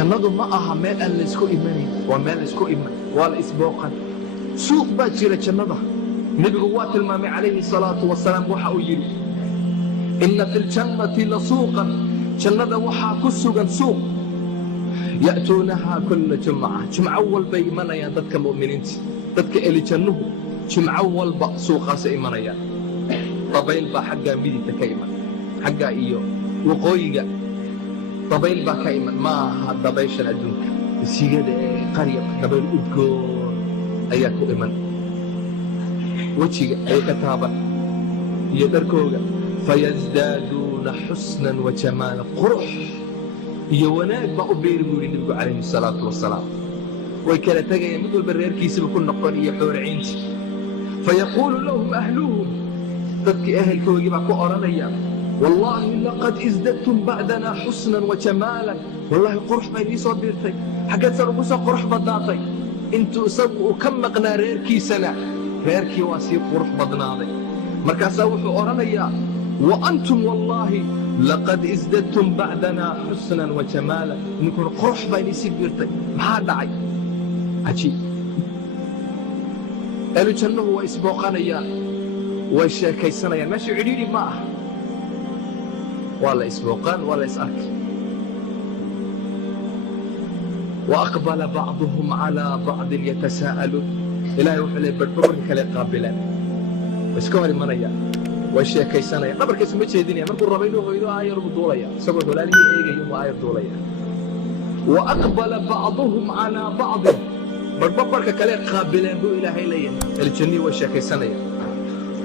jannadu ma aha meel aan la isku imanayn, waa meel la isku iman, waa la isbooqan. suuq baa jira jannada. nebigu waa tilmaamay calayhi salaatu wasalaam, waxa uu yidhi inna fi ljannati la suuqan, jannada waxaa ku sugan suuq ya'tuunahaa kulla jumca, jumco walbay imanayaan dadka mu'miniinta, dadka eli jannuhu jumco walba suuqaasay imanayaan. dabayl baa xaggaa midigta ka iman, xaggaa iyo waqooyiga dabayl baa ka iman. ma aha dabayshan adduunka sigada ee qarya, dabayl udgoon ayaa ku iman, wejiga ay ka taaban iyo dharkooga. fayasdaaduuna xusnan wa jamaala, qurux iyo wanaag baa u beeri buu yidhi nebigu calayhi salaatu wasalaam. way kala tegayaan, mid walba reerkiisaba ku noqon iyo xoolaciinti. fayaquulu lahum ahluhum, dadkii ehelkoogii baa ku odhanaya, wallaahi laqad isdadtum bacdanaa xusnan wa jamaalan, wallaahi qurux bay nii soo biirtay, xaggeedsan ugu soo qurux badnaatay. intuu isagu uu ka maqnaa reerkiisana, reerkii waa sii qurux badnaaday. markaasaa wuxuu odhanayaa, wa antum wallaahi laqad isdadtum bacdanaa xusnan wa jamaalan, ninkuna qurux baa inii sii biirtay, maxaa dhacay? cajiib. ehlu jannuhu way isbooqanayaan, way sheekaysanayaan, meesha cidhiidhi ma ah, waa la isbooqaan, waa la is arkay. وأقبل بعضهم على بعض يتساءلون، إلهي وحو لي بربرك كلي قابلان واسكوري منايا وشيكيسانيا دبركيس ما jeedinaya markuu rabo inuu hoydo aayar u duulaya, isagoo walaalihii eegayo waa aayar duulaya. وأقبل بعضهم على بعض بربرك كلي قابلان buu ilaahay leeyahay. الجني وشيكيسانيا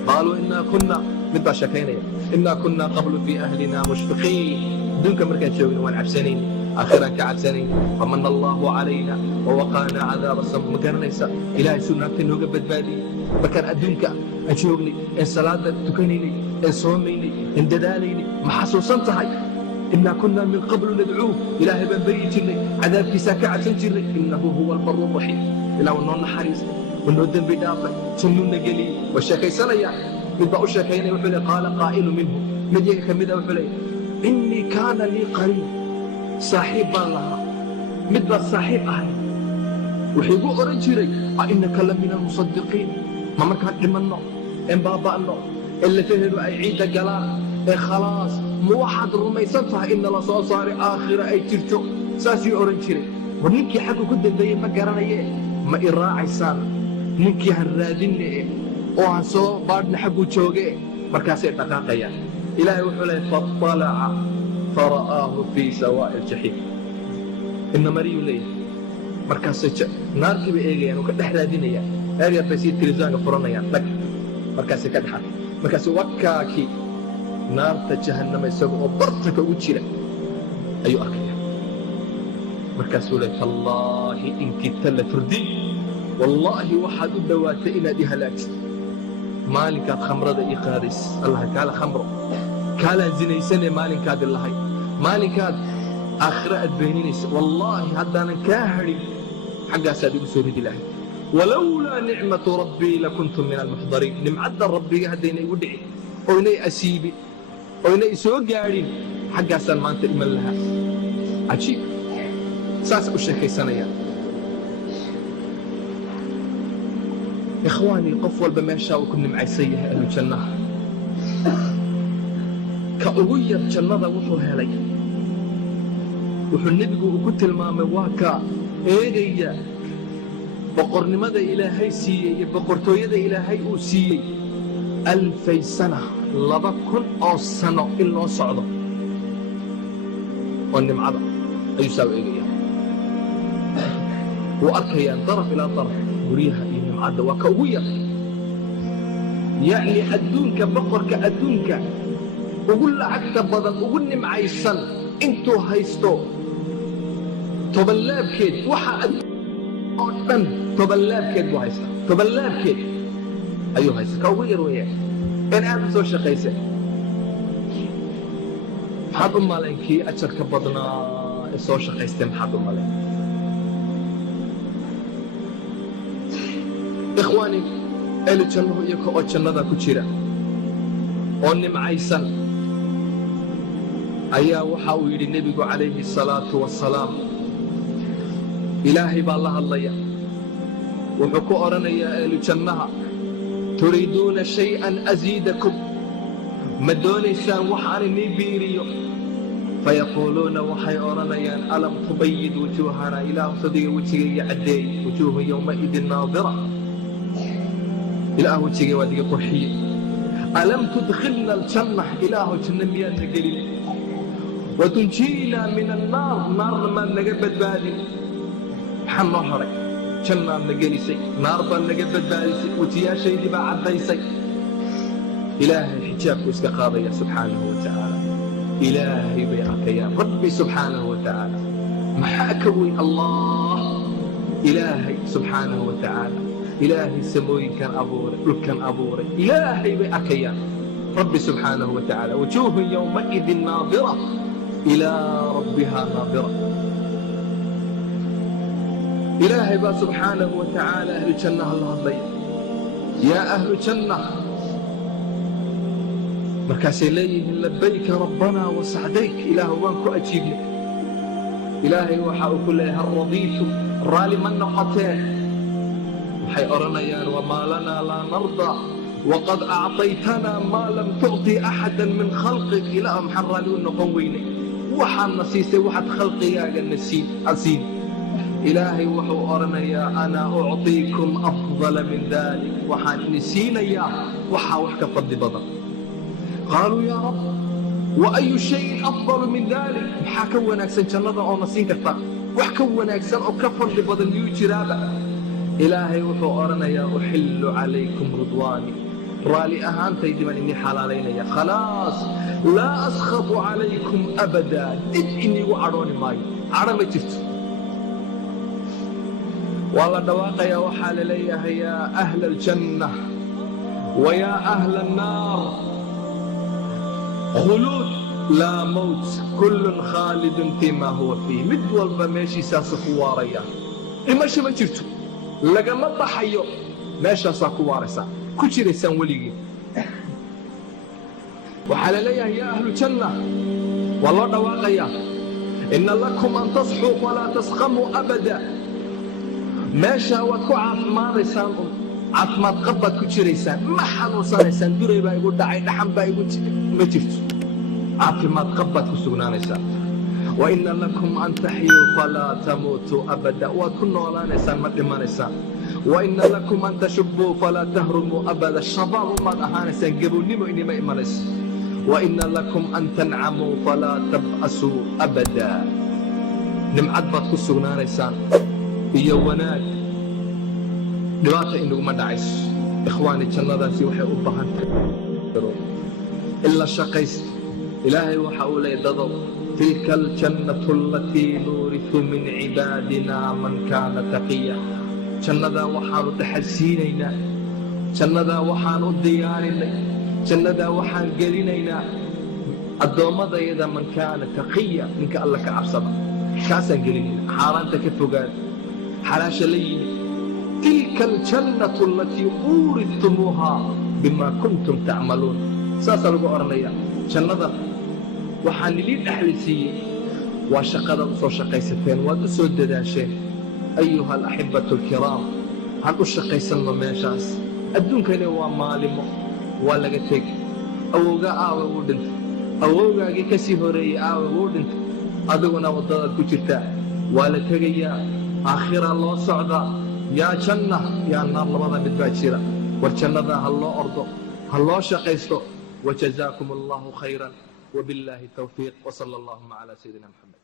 قالوا إنا كنا midbaa sheekaynaya, إنا كنا قبل في أهلنا مشفقين, adduunka markaan joogno waan cabsanayn, آخرا كعبسانين. فمن الله علينا ووقانا عذاب السم. ما garanaysa ilaahay sunaagta nooga badbaadiyey markaan adduunka aan joognay, ee salaada tukanaynay, ee soomaynay, ee dadaalaynay. ma xasuusan tahay? innaa kunnaa min qablu nadcuuh, ilaahay baan baryi jirnay, cadaabkiisaa ka cabsan jirnay. innahu huwa albaru raxiim, ilaah waa noo naxariista, waa noo dembi dhaafay, jannuuna geliyey. waa sheekaysanayaan. mid baa u sheekaynaya, wuxuu leey qaala qaa'ilu minhu, mid yaga ka mida wuxuu leey innii kaana lii qariib, saaxiib baan lahaa, mid baa saaxiib ahay, wuxuu igu odhan jiray, ainaka la min almusadiqiin, ma markaan dhimanno, een baaba'no, ee lafaheedu ay ciidda galaan, ee khalaas, ma waxaad rumaysan tahay in nala soo saaray aakhira ay jirto? saasuu odhan jiray. war ninkii xaggu ku dambeeyey ma garanaye, ma i raacaysaan? ninkii han raadinne oo han soo baadhna xagguu jooge. markaasay dhaqaaqayaan. ilaahay wuxuu leey faطalaca fara'aahu fii sawaa'i aljaxiim, ina mariyuu leeyahay. markaasay naartii bay eegayaan oo ka dhex raadinayaan, eryar bay sii tilisaanka furanayaan, dhag markaasay ka dhexan, markaasuu wakaakii naarta jahannama isaga oo bartanka ugu jira ayuu arkaya. markaasuu leey tallaahi in kidta la turdin, wallaahi waxaad u dhowaatay inaad i halaagtid. maalinkaad khamrada ii qaadays, allah kaala khamro, kaalaan zinaysanee maalinkaadi lahay, maalinkaad aakhira aad beeninaysa, wallaahi haddaanan kaa hadhin xaggaasaad igu soo ridi lahay. walowlaa nicmatu rabbii lakuntu min almuxdariin, nimcadda rabbiga haddayna igu dhicin, oynay asiibin, oynay isoo gaadhin, xaggaasaan maanta iman lahaa. cajiib. saas u sheekaysanayaan. ikhwaanii, qof walba meeshaa uu ku nimcaysan yahay ahlu jannaha. ka ugu yar jannada wuxuu helay, wuxuu nebigu uu ku tilmaamay, waa ka eegaya boqornimada ilaahay siiyey iyo boqortooyada ilaahay uu siiyey 2000 sana, 2000 oo sano in loo socdo oo nimcada ayuu saa u eegaya. wuu arkayaan daraf ilaa daraf guryaha iyo nimcadda. waa ka ugu yar, yacni adduunka, boqorka adduunka ugu lacagta badan, ugu nimcaysan, intuu haysto tobanlaabkeed, waxa oo dhan tobanlaabkeed buu haystaa, tobanlaabkeed ayuu haystaa. ka ugu yar weeyaan, in aad u soo shaqaysa. maxaad u malayn kii ajarka badnaa ee soo shaqaystay? maxaad u malayn? ikhwaani, ehlu jannuhu iyaga oo jannada ku jira oo nimcaysan ayaa waxa uu yidhi nebigu calayhi salaatu wasalaam, ilaahay baa la hadlaya wuxuu ku oranayaa ahlu jannaha turiiduuna shay'an aziidakum ma doonaysaan waxaan inii biiriyo fayaquuluuna waxay oranayaan alam tubayid wujuuhana ilaahu sadiga wejigayga caddeey wujuuhu yowmaidin naadira ilaahu wejigay waad iga qurxiyey alam tudkhilna aljanna ilaahu janna miyaadna gelin watunjiinaa min annaar naarna maad naga badbaadin maxaa noo haray jannaad na gelisay naar baad naga badbaadisay wejiyaashaydii baa caddaysay ilaahay xijaabku iska qaadaya subxaanahu watacaala ilaahay bay arkayaan rabbi subxaanahu watacaala maxaa ka weyn allah ilaahay subxaanahu watacaala ilaahay samooyinkan abuuray dhulkan abuuray ilaahay bay arkayaan rabbi subxaanahu watacaala wujuuhun yowmaidin naadira ilaa rabbiha naadira ilaahay baa subxaanahu watacaala ahlu jannaha la hadlaya yaa ahlu janna markaasay leeyihiin labayka rabbanaa wasacdayk ilaahu waan ku ajiibnay ilaahay waxa uu ku leeyahay hal radiitum raalli ma noqoteen waxay odhanayaan wamaa lanaa laa narda waqad acطaytanaa maa lam tucطi axada min khalqik ilaah maxaan raalli u noqon weynay waxaadna siisay waxaad khalqigaaga asiin ilaahay wuxuu odhanayaa anaa ucطiikum afdala min dalik waxaan ini siinayaa waxaa wax ka fadli badan qaaluu yaa rab waayu shayin afdalu min dalik maxaa ka wanaagsan jannada oo na siin karta wax ka wanaagsan oo ka fadli badan miyuu jiraaba ilaahay wuxuu odhanayaa uxillu calaykum ridwaani raalli ahaantaydii baan inii xalaalaynaya khalaas laa askhatu calaykum abadaa dib iniigu cadhooni maayo cadho ma jirto waa la dhawaaqayaa waxaa la leeyahay yaa ahla aljanna wa yaa ahla annaar khuluud laa mawt kullun khaalidun fiimaa huwa fiih mid walba meeshiisaasu ku waaraya dhimasho ma jirto lagama baxayo meeshaasaa ku waaraysaa ku jiraysaan weligii waxaa la leeyahay yaa ahlu janna waa loo dhawaaqayaa inna lakum an tasxuu walaa tasqamuu abada meeshaa waad ku caafimaadaysaan caafimaad qab baad ku jiraysaan ma xanuunsanaysaan duray baa igu dhacay dhaxan baa igu ma jirto caafimaad qab baad ku sugnaanaysaan waina lakum an taxyuu falaa tamuutuu abada waad ku noolaanaysaan ma dhimanaysaan waina lakum an tashubbuu falaa tahrumuu abada shabaab umaad ahaanaysaan gabownimo inima imanayso waina lakum an tancamuu falaa tab'asuu abada nimcad baad ku sugnaanaysaan iyo wanaag dhibaata inaguma dhacayso ikhwaani jannadaasi waxay u baahan tahay in la shaqaysto ilaahay waxa uu leeyahay dadow tilka aljannatu alatii nuurisu min cibaadinaa man kaana taqiya jannadaa waxaanu dhaxalsiinaynaa jannadaa waxaan u diyaarinay jannadaa waxaan gelinaynaa addoommadayada man kaana taqiya ninka alla ka cabsada kaasaan gelinayna xaaraanta ka fogaada xalaasha la yimi tilka aljannatu alatii uuridtumuuhaa bimaa kuntum tacmaluun saasaa lagu odhanaya jannadan waxaan idin dhexlisiiyey waa shaqadaad u soo shaqaysateen waad u soo dadaasheen ayuha alaxibbatu alkiraam waxaan u shaqaysanno meeshaas adduunkani waa maalimo waa laga tegi awowgaa aawa wuu dhintay awowgaagii ka sii horeeyey aawa wuu dhintay adiguna waddadaad ku jirtaa waa la tegayaa aakhira loo socdaa yaa janna yaa naar labada mid baa jira war jannadaa ha loo ordo ha loo shaqaysto wajazaakum allahu khayran وبالله التوفيق وصلى اللهم على سيدنا محمد